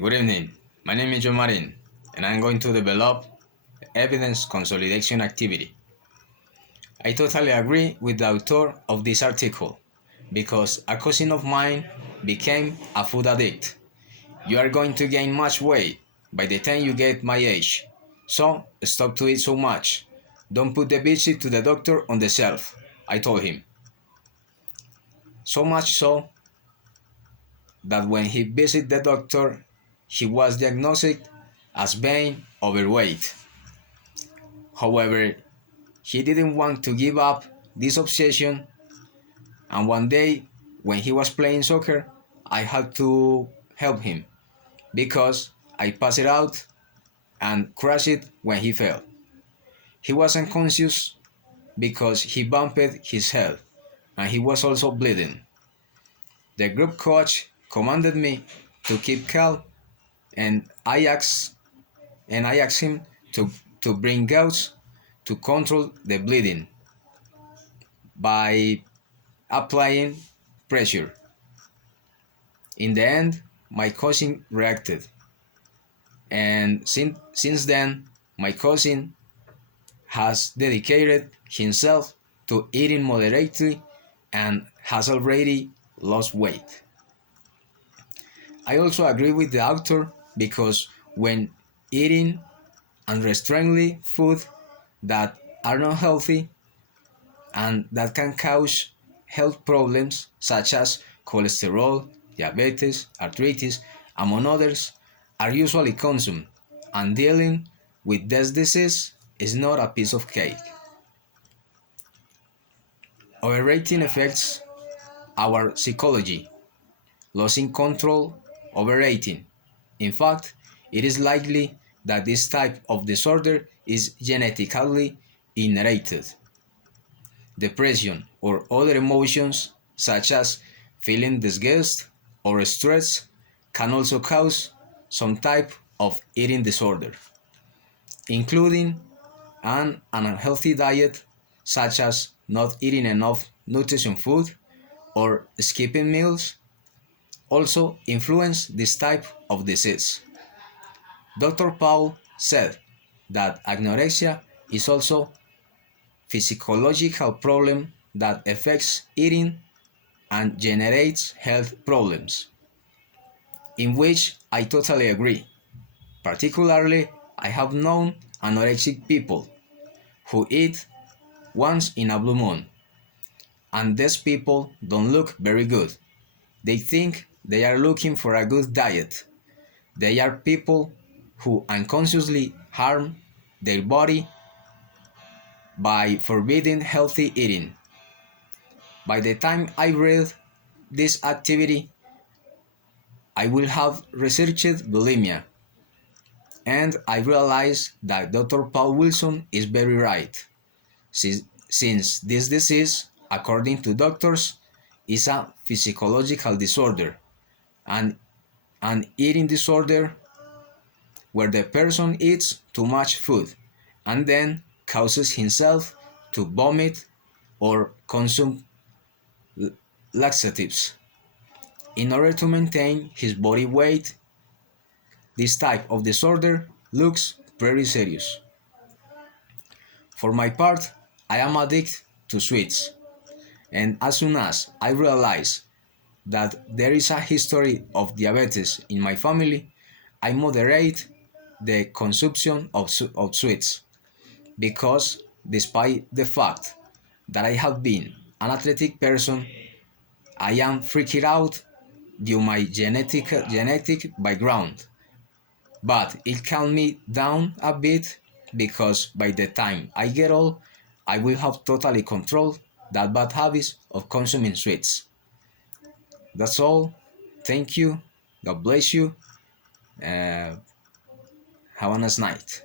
Good evening. My name is John Marin, and I'm going to develop evidence consolidation activity. I totally agree with the author of this article because a cousin of mine became a food addict. You are going to gain much weight by the time you get my age, so stop to eat so much. Don't put the visit to the doctor on the shelf, I told him. So much so that when he visited the doctor, he was diagnosed as being overweight. However, he didn't want to give up this obsession, and one day when he was playing soccer, I had to help him because I passed it out and crashed it when he fell. He was unconscious because he bumped his head and he was also bleeding. The group coach commanded me to keep calm and I asked him to bring gauze to control the bleeding by applying pressure. In the end, my cousin reacted, and since then, my cousin has dedicated himself to eating moderately and has already lost weight. I also agree with the author because when eating unrestrainedly food that are not healthy and that can cause health problems such as cholesterol, diabetes, arthritis, among others, are usually consumed, and dealing with this disease is not a piece of cake. Overeating affects our psychology, losing control over eating. In fact, it is likely that this type of disorder is genetically inherited. Depression or other emotions, such as feeling disgust or stress, can also cause some type of eating disorder, including an unhealthy diet, such as not eating enough nutrition food or skipping meals, also influence this type of disease. Dr. Paul said that anorexia is also physiological problem that affects eating and generates health problems, in which I totally agree. Particularly, I have known anorexic people who eat once in a blue moon, and these people don't look very good. They think they are looking for a good diet. They are people who unconsciously harm their body by forbidding healthy eating. By the time I read this activity, I will have researched bulimia, and I realized that Dr. Paul Wilson is very right, since this disease, according to doctors, is a physiological disorder and an eating disorder where the person eats too much food and then causes himself to vomit or consume laxatives in order to maintain his body weight. This type of disorder looks pretty serious. For my part, I am addicted to sweets, and as soon as I realize that there is a history of diabetes in my family, I moderate the consumption of sweets because, despite the fact that I have been an athletic person, I am freaked out due to my genetic background. But it calmed me down a bit because by the time I get old, I will have totally controlled that bad habits of consuming sweets. That's all. Thank you. God bless you. Uh, have a nice night.